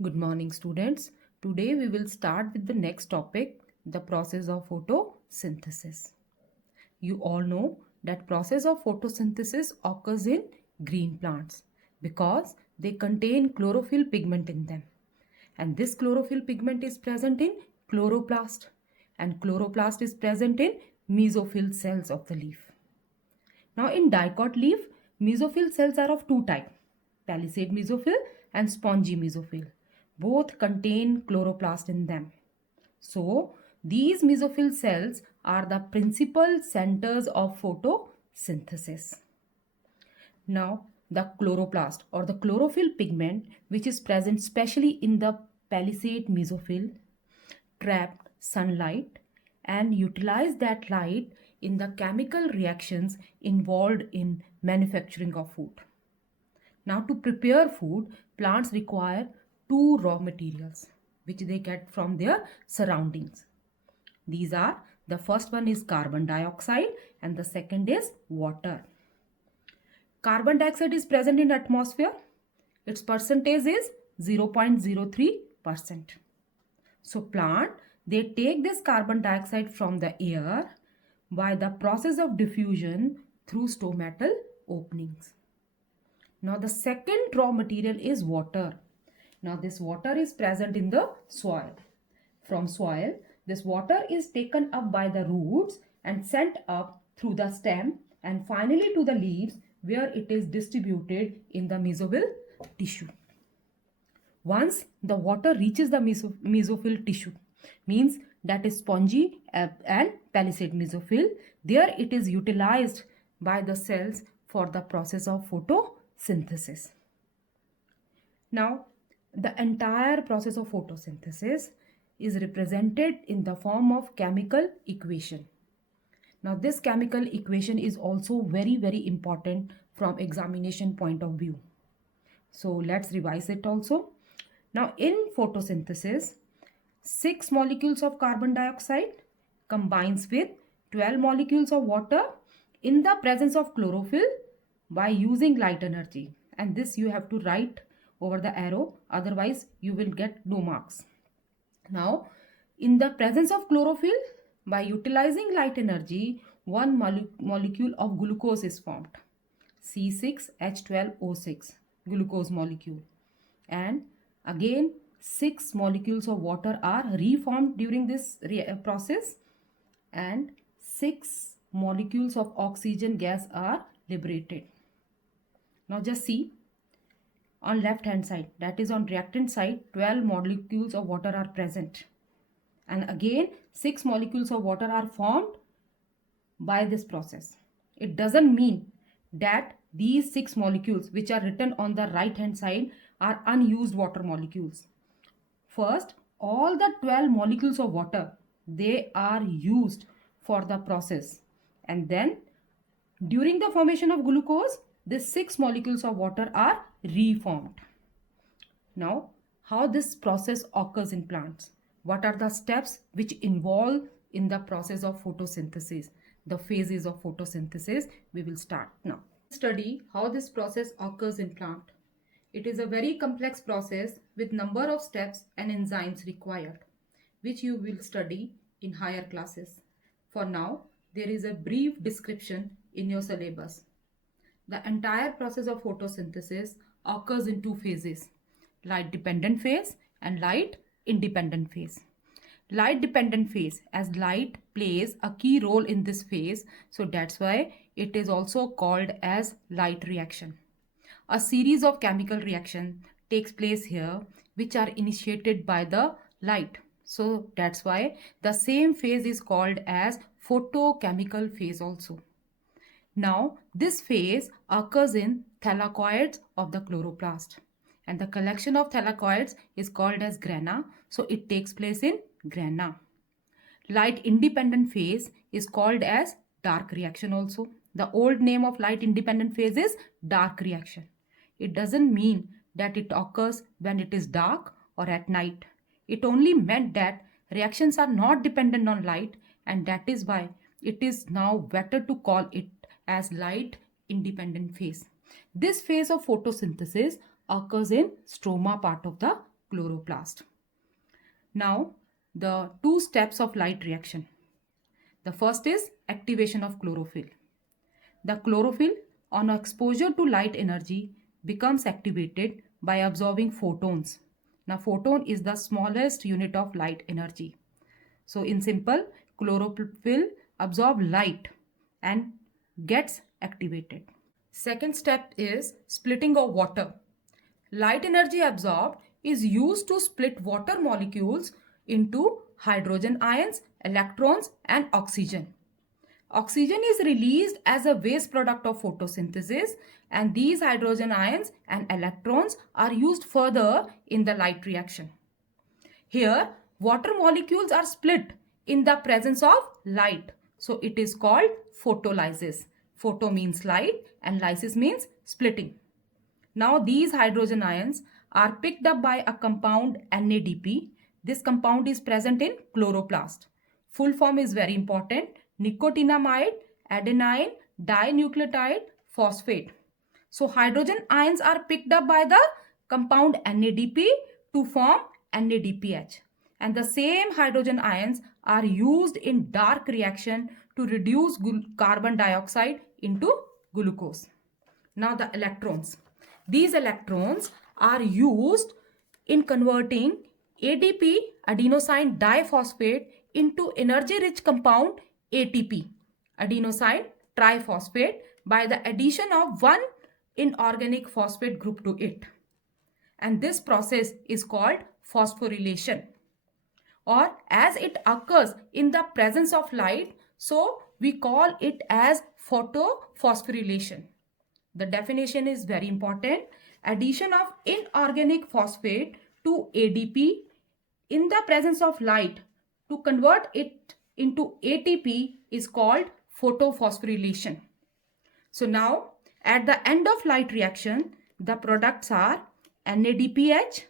Good morning, students. Today we will start with the next topic, the process of photosynthesis. You all know that process of photosynthesis occurs in green plants because they contain chlorophyll pigment in them. And this chlorophyll pigment is present in chloroplast, and chloroplast is present in mesophyll cells of the leaf. Now in dicot leaf, mesophyll cells are of two types, palisade mesophyll and spongy mesophyll. Both contain chloroplast in them. So these mesophyll cells are the principal centers of photosynthesis. Now the chloroplast or the chlorophyll pigment, which is present specially in the palisade mesophyll, trap sunlight and utilize that light in the chemical reactions involved in manufacturing of food. Now to prepare food, plants require two raw materials which they get from their surroundings. These are, the first one is carbon dioxide and the second is water. Carbon dioxide is present in atmosphere. Its percentage is 0.03%. So plant, they take this carbon dioxide from the air by the process of diffusion through stomatal openings. Now the second raw material is water. Now this water is present in the soil. From soil, this water is taken up by the roots and sent up through the stem and finally to the leaves, where it is distributed in the mesophyll tissue. Once the water reaches the mesophyll tissue, means that is spongy and palisade mesophyll, there it is utilized by the cells for the process of photosynthesis. Now, the entire process of photosynthesis is represented in the form of chemical equation. Now, this chemical equation is also very important from examination point of view. So, let's revise it also. Now, in photosynthesis, 6 molecules of carbon dioxide combines with 12 molecules of water in the presence of chlorophyll by using light energy. And this you have to write over the arrow, otherwise you will get no marks. Now, in the presence of chlorophyll, by utilizing light energy, one molecule of glucose is formed, C6H12O6, glucose molecule. And again, 6 molecules of water are reformed during this process and 6 molecules of oxygen gas are liberated. Now just see, on left hand side, that is on reactant side, 12 molecules of water are present. And again, 6 molecules of water are formed by this process. It doesn't mean that these 6 molecules which are written on the right hand side are unused water molecules. First, all the 12 molecules of water, they are used for the process. And then during the formation of glucose, these 6 molecules of water are reformed. Now, how this process occurs in plants? What are the steps which involve in the process of photosynthesis? The phases of photosynthesis we will start now. Study how this process occurs in plant. It is a very complex process with number of steps and enzymes required, which you will study in higher classes. For now, there is a brief description in your syllabus. The entire process of photosynthesis occurs in two phases, light dependent phase and light independent phase. Light dependent phase, as light plays a key role in this phase, so that's why it is also called as light reaction. A series of chemical reaction takes place here which are initiated by the light. So that's why the same phase is called as photochemical phase also. Now this phase occurs in thylakoids of the chloroplast, and the collection of thylakoids is called as grana, so it takes place in grana. Light independent phase is called as dark reaction also. The old name of light independent phase is dark reaction. It doesn't mean that it occurs when it is dark or at night. It only meant that reactions are not dependent on light, and that is why it is now better to call it as light independent phase. This phase of photosynthesis occurs in stroma part of the chloroplast. Now, the two steps of light reaction. The first is activation of chlorophyll. The chlorophyll, on exposure to light energy, becomes activated by absorbing photons. Now, photon is the smallest unit of light energy. So, in simple, chlorophyll absorbs light and gets activated. Second step is splitting of water. Light energy absorbed is used to split water molecules into hydrogen ions, electrons, and oxygen. Oxygen is released as a waste product of photosynthesis, and these hydrogen ions and electrons are used further in the light reaction. Here, water molecules are split in the presence of light. So, it is called photolysis. Photo means light and lysis means splitting. Now, these hydrogen ions are picked up by a compound NADP. This compound is present in chloroplast. Full form is very important. Nicotinamide, adenine, dinucleotide, phosphate. So, hydrogen ions are picked up by the compound NADP to form NADPH. And the same hydrogen ions are used in dark reaction to reduce carbon dioxide into glucose. Now, the electrons. These electrons are used in converting ADP, adenosine diphosphate, into energy-rich compound ATP, adenosine triphosphate, by the addition of one inorganic phosphate group to it. And this process is called phosphorylation, or as it occurs in the presence of light, so we call it as photophosphorylation. The definition is very important. Addition of inorganic phosphate to ADP in the presence of light to convert it into ATP is called photophosphorylation. So now, at the end of light reaction, the products are NADPH,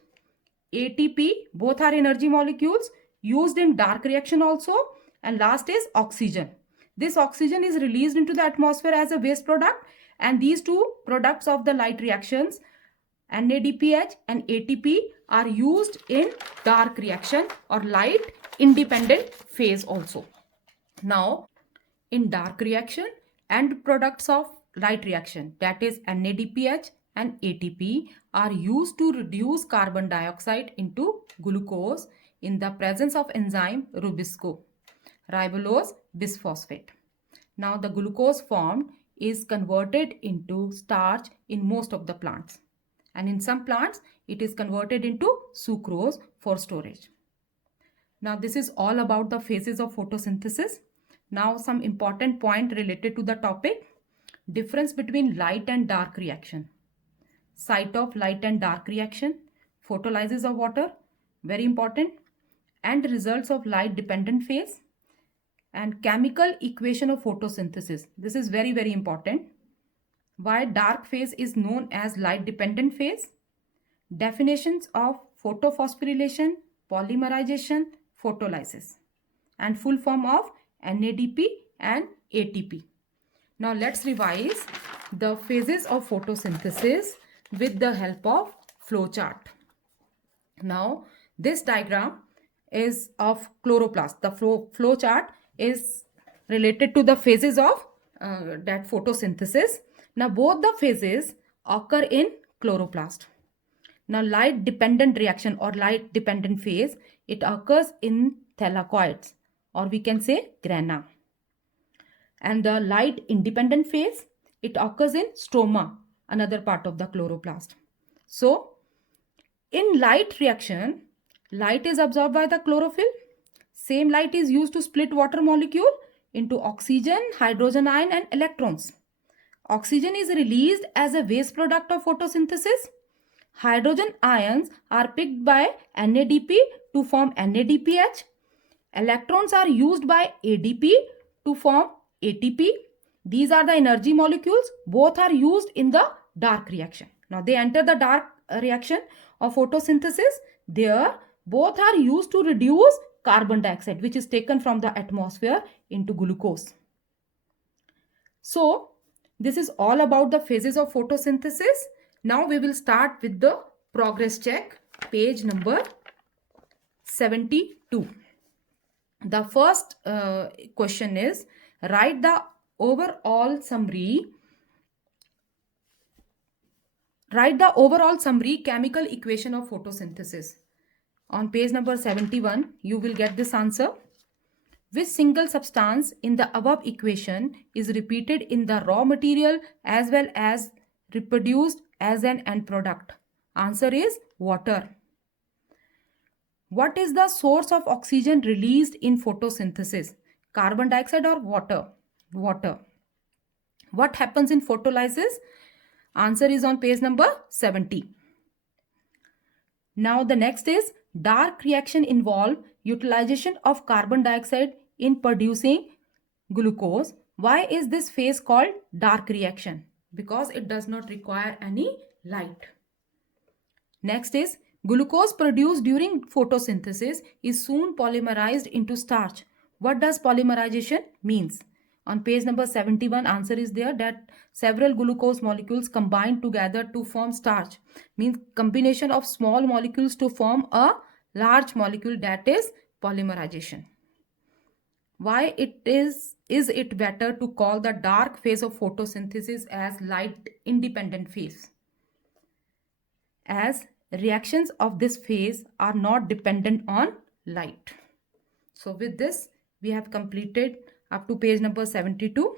ATP, both are energy molecules used in dark reaction also, and last is oxygen. This oxygen is released into the atmosphere as a waste product, and these two products of the light reactions, NADPH and ATP, are used in dark reaction or light independent phase also. Now, in dark reaction, end products of light reaction, that is NADPH and ATP, are used to reduce carbon dioxide into glucose in the presence of enzyme rubisco, ribulose bisphosphate. Now, the glucose formed is converted into starch in most of the plants, and in some plants it is converted into sucrose for storage. Now, this is all about the phases of photosynthesis. Now, some important point related to the topic. Difference between light and dark reaction. Site of light and dark reaction. Photolysis of water, very important. And results of light dependent phase. And chemical equation of photosynthesis. This is very, very important. Why dark phase is known as light dependent phase. Definitions of photophosphorylation, polymerization, photolysis, and full form of NADP and ATP. Now, let's revise the phases of photosynthesis with the help of flowchart. Now, this diagram is of chloroplast. The flowchart is related to the phases of that photosynthesis. Now, both the phases occur in chloroplast. Now, light dependent reaction or light dependent phase, it occurs in thylakoids, or we can say grana. And the light independent phase, it occurs in stroma, another part of the chloroplast. So, in light reaction, light is absorbed by the chlorophyll. Same light is used to split water molecule into oxygen, hydrogen ion and electrons. Oxygen is released as a waste product of photosynthesis. Hydrogen ions are picked by NADP to form NADPH. Electrons are used by ADP to form ATP. These are the energy molecules. Both are used in the dark reaction. Now, they enter the dark reaction of photosynthesis. There, both are used to reduce carbon dioxide, which is taken from the atmosphere, into glucose. So, this is all about the phases of photosynthesis. Now, we will start with the progress check. page number 72. The first question is, write the overall summary. Write the overall summary chemical equation of photosynthesis. On page number 71, you will get this answer. Which single substance in the above equation is repeated in the raw material as well as reproduced as an end product? Answer is water. What is the source of oxygen released in photosynthesis? Carbon dioxide or water? Water. What happens in photolysis? Answer is on page number 70. Now the next is, dark reaction involve utilization of carbon dioxide in producing glucose. Why is this phase called dark reaction? Because it does not require any light. Next is, glucose produced during photosynthesis is soon polymerized into starch. What does polymerization means? On page number 71, answer is there that several glucose molecules combine together to form starch. Means combination of small molecules to form a large molecule, that is polymerization. Why is it better to call the dark phase of photosynthesis as light independent phase? As reactions of this phase are not dependent on light. So with this, we have completed up to page number 72.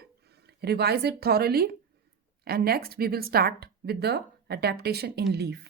Revise it thoroughly, and next we will start with the adaptation in leaf.